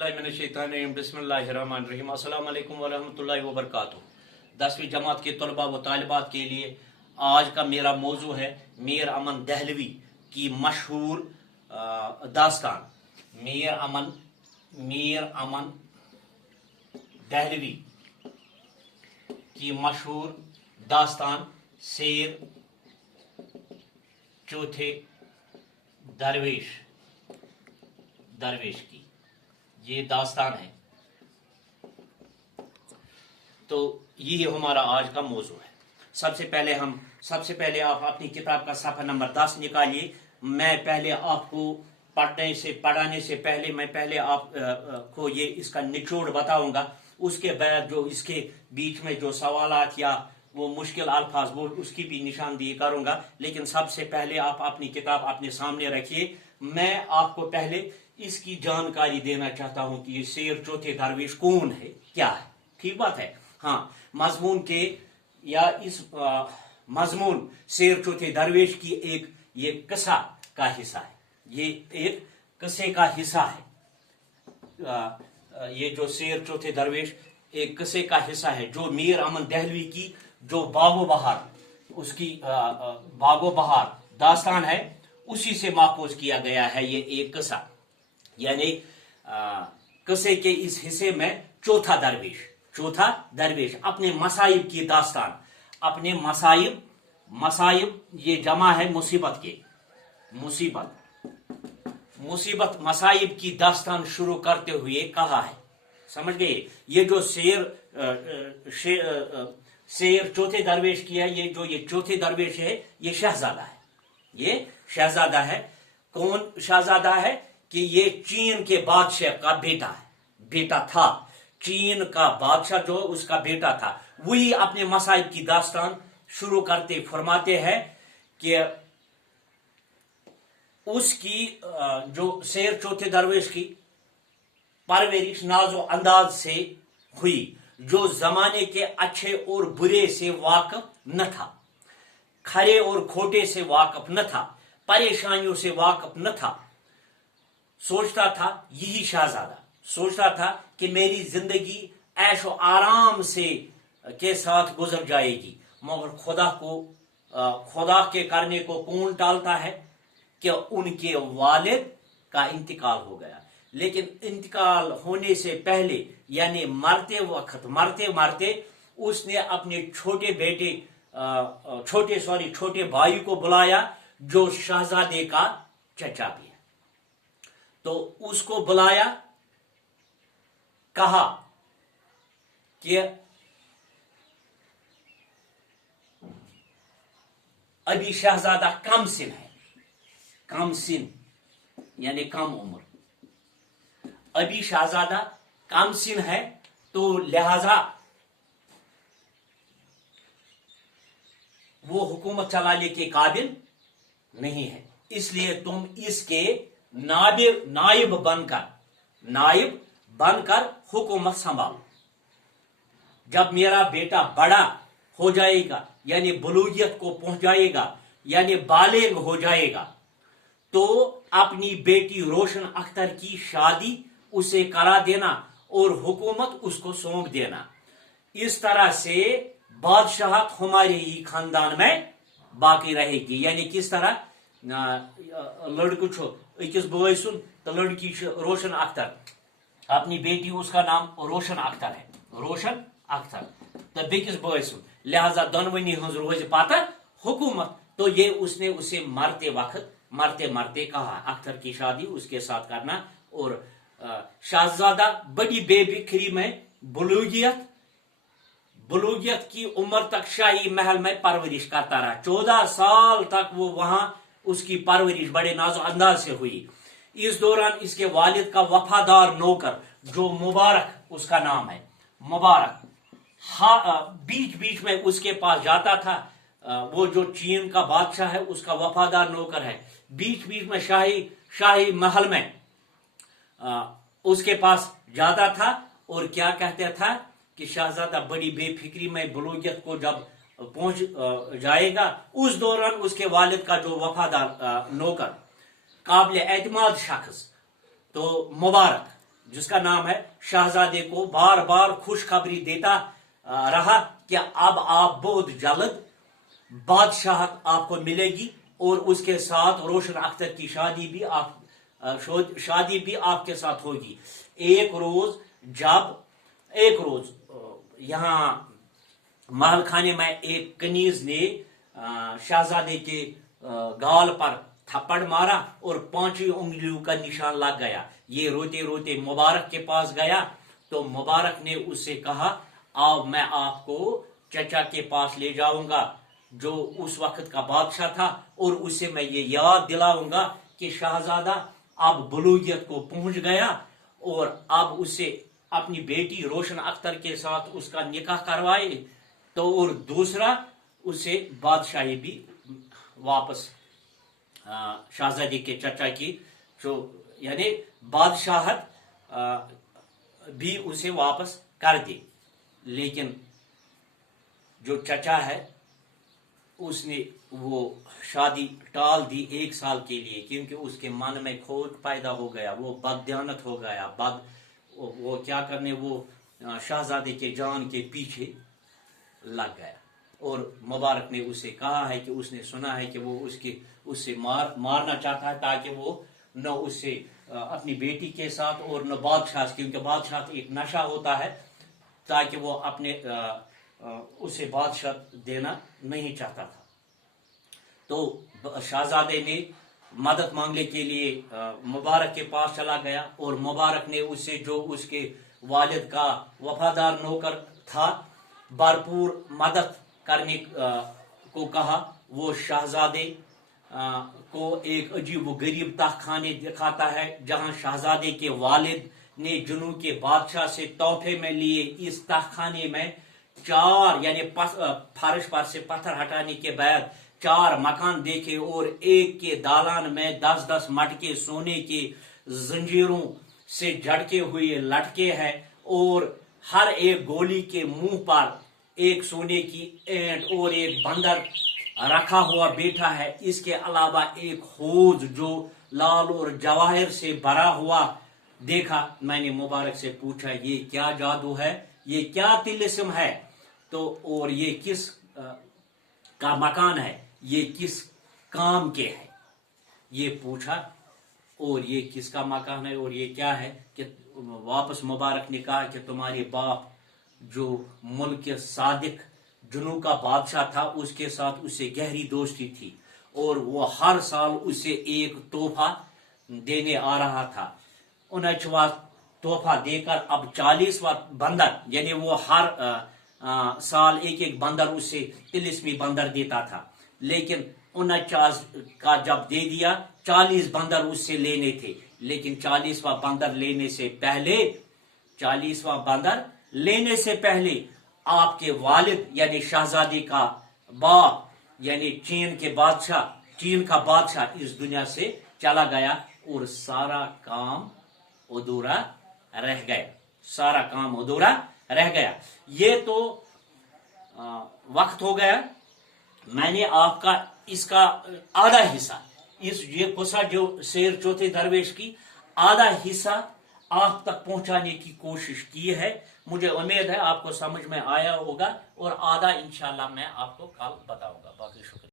बिस्मिल्लाहिर्रहमानिर्रहीम। अस्सलाम वालेकुम वरहमतुल्लाहि वबरकातुहू। 10वीं जमात के तलबा व तालिबात के लिए आज का मेरा मौजू है मीर अमन दहलवी की मशहूर दास्तान। मीर अमन दहलवी की मशहूर दास्तान शेर चौथे दरवेश की ये दास्तान है। तो ये हमारा आज का मौजू है। सबसे पहले आप अपनी किताब का सफ़ा नंबर 10 निकालिए। मैं पहले आपको पढ़ाने से पहले मैं पहले आपको ये इसका निचोड़ बताऊंगा। उसके बाद जो इसके बीच में जो सवालात या वो मुश्किल अल्फाज वो उसकी भी निशानदेही करूंगा। लेकिन सबसे पहले आप अपनी किताब अपने सामने रखिए। मैं आपको पहले इसकी जानकारी देना चाहता हूं कि ये शेर चौथे दरवेश कौन है, क्या है। ठीक बात है। हाँ, मजमून के या इस मजमून शेर चौथे दरवेश की ये किस्सा का हिस्सा है। ये एक किस्से का हिस्सा है। ये जो शेर चौथे दरवेश एक किस्से का हिस्सा है जो मीर अमन दहलवी की जो बागो बहार दास्तान है उसी से माखूज किया गया है। ये एक किस्सा यानी किस्से के इस हिस्से में चौथा दरवेश अपने मसाइब की दास्तान, अपने मसाइब ये जमा है मुसीबत के, मुसीबत मसाइब की दास्तान शुरू करते हुए कहा है। समझ गए। ये जो शेर चौथे दरवेश की है, ये चौथे दरवेश है, ये शहजादा है। कौन शहजादा है कि ये चीन के बादशाह का बेटा था। चीन का बादशाह जो उसका बेटा था, वही अपने मसाइब की दास्तान शुरू करते फरमाते हैं कि उसकी जो शेर चौथे दरवेश की परवरिश नाजो अंदाज से हुई, जो जमाने के अच्छे और बुरे से वाकिफ न था, खरे और खोटे से वाकिफ न था, परेशानियों से वाकिफ न था। सोचता था यही शहजादा सोचता था कि मेरी जिंदगी ऐशो आराम से के साथ गुजर जाएगी। मगर खुदा के करने को कौन टालता है कि उनके वालिद का इंतकाल हो गया। लेकिन इंतकाल होने से पहले यानी मरते उसने अपने छोटे भाई को बुलाया जो शहजादे का चचा भी है। तो उसको बुलाया, कहा कि अभी शहजादा कम सिन यानी कम उम्र, अभी शहजादा कम सिन है, तो लिहाजा वो हुकूमत चलाने के काबिल नहीं है। इसलिए तुम इसके नायब बनकर हुकूमत संभालो। जब मेरा बेटा बड़ा हो जाएगा यानी बलूगियत को पहुंच जाएगा यानी बालिग हो जाएगा, तो अपनी बेटी रोशन अख्तर की शादी उसे करा देना और हुकूमत उसको सौंप देना। इस तरह से बादशाहत हमारे ही खानदान में बाकी रहेगी। यानी किस तरह लड़को अकिस बॉय सुन तो लड़की रोशन अख्तर, अपनी बेटी उसका नाम रोशन अख्तर है, तो बेकिस बॉय सुन, लिहाजा दोनवनी हज रोज पाता हुकूमत। तो ये उसने उसे मरते कहा अख्तर की शादी उसके साथ करना। और शहजादा बड़ी बेफिक्री में बलूगियत की उम्र तक शाही महल में परवरिश करता रहा। 14 साल तक वो वहां उसकी परवरिश बड़े नाजो अंदाज से हुई। इस दौरान इसके वालिद का वफादार नौकर जो मुबारक उसका नाम है, बीच बीच में उसके पास जाता था। वो जो चीन का बादशाह है उसका वफादार नौकर है। बीच बीच में शाही महल में उसके पास जाता था और क्या कहता था कि शहजादा बड़ी बेफिक्री में बलूगियत को जब पहुंच जाएगा, उस दौरान उसके वालिद का जो वफादार नौकर काबिल एतमाद शख्स तो मुबारक जिसका नाम है, शहजादे को बार बार खुशखबरी देता रहा कि अब आप बहुत जल्द बादशाहत आपको मिलेगी और उसके साथ रोशन अख्तर की शादी भी आपके साथ होगी। एक रोज यहाँ महल खाने में एक कनीज ने शहजादे के गाल पर थप्पड़ मारा और 5 उंगलियों का निशान लग गया। ये रोते रोते मुबारक के पास गया तो मुबारक ने उससे कहा, आओ मैं आपको चचा के पास ले जाऊंगा जो उस वक्त का बादशाह था, और उससे मैं ये याद दिलाऊंगा कि शहजादा अब बलूगियत को पहुंच गया और अब उसे अपनी बेटी रोशन अख्तर के साथ उसका निकाह करवाए, तो और दूसरा उसे बादशाही भी वापस शहजादी के चचा की जो यानी बादशाहत भी उसे वापस कर दे। लेकिन जो चचा है उसने वो शादी टाल दी 1 साल के लिए, क्योंकि उसके मन में खोट पैदा हो गया, वो बददियानत हो गया, वो क्या करने, वो शहजादे के जान के पीछे लग गया। और मुबारक ने उसे कहा है कि उसने सुना है कि वो उससे मारना चाहता है ताकि वो न उससे अपनी बेटी के साथ और न बादशाह, क्योंकि बादशाह एक नशा होता है, ताकि वो अपने उसे बादशाह देना नहीं चाहता था। तो शहजादे ने मदद मांगने के लिए मुबारक के पास चला गया और मुबारक ने उससे जो उसके वालिद का वफादार नौकर था भरपूर मदद करने को कहा। वो शहजादे को एक अजीब व गरीब तहखाने दिखाता है जहां शहजादे के वालिद ने जुनू के बादशाह से तोहफे में लिए। इस तहखाने में 4 यानी फर्श पर से पत्थर हटाने के बाद 4 मकान देखे और एक के दालान में 10-10 मटके सोने के जंजीरों से झटके हुए लटके हैं और हर एक गोली के मुंह पर एक सोने की ऐंठ और एक बंदर रखा हुआ बैठा है। इसके अलावा एक हौज जो लाल और जवाहिर से भरा हुआ देखा। मैंने मुबारक से पूछा, ये क्या जादू है, ये क्या तिलिस्म है, तो और ये किस का मकान है, ये किस काम के है, ये पूछा, और ये किसका मकान है और ये क्या है। कि वापस मुबारक ने कहा कि तुम्हारे बाप जो मुल्क के सादिक जुनू का बादशाह था उसके साथ उसे गहरी दोस्ती थी और वो हर साल उसे एक तोहफा देने आ रहा था। 19वां तोहफा देकर अब 40वां बंदर, यानी वो हर साल एक बंदर उसे तिलिस्मी बंदर देता था, लेकिन 49 का जब दे दिया 40 बंदर उससे लेने थे। लेकिन 40वां बंदर लेने से पहले आपके वालिद यानी शहजादी का बाप यानी चीन का बादशाह इस दुनिया से चला गया और सारा काम अधूरा रह गया। ये तो वक्त हो गया। मैंने आपका इसका आधा हिस्सा, ये कुसा जो शेर चौथे दरवेश की आधा हिस्सा आप तक पहुंचाने की कोशिश की है। मुझे उम्मीद है आपको समझ में आया होगा और आधा इंशाल्लाह मैं आपको कल बताऊंगा। बाकी शुक्रिया।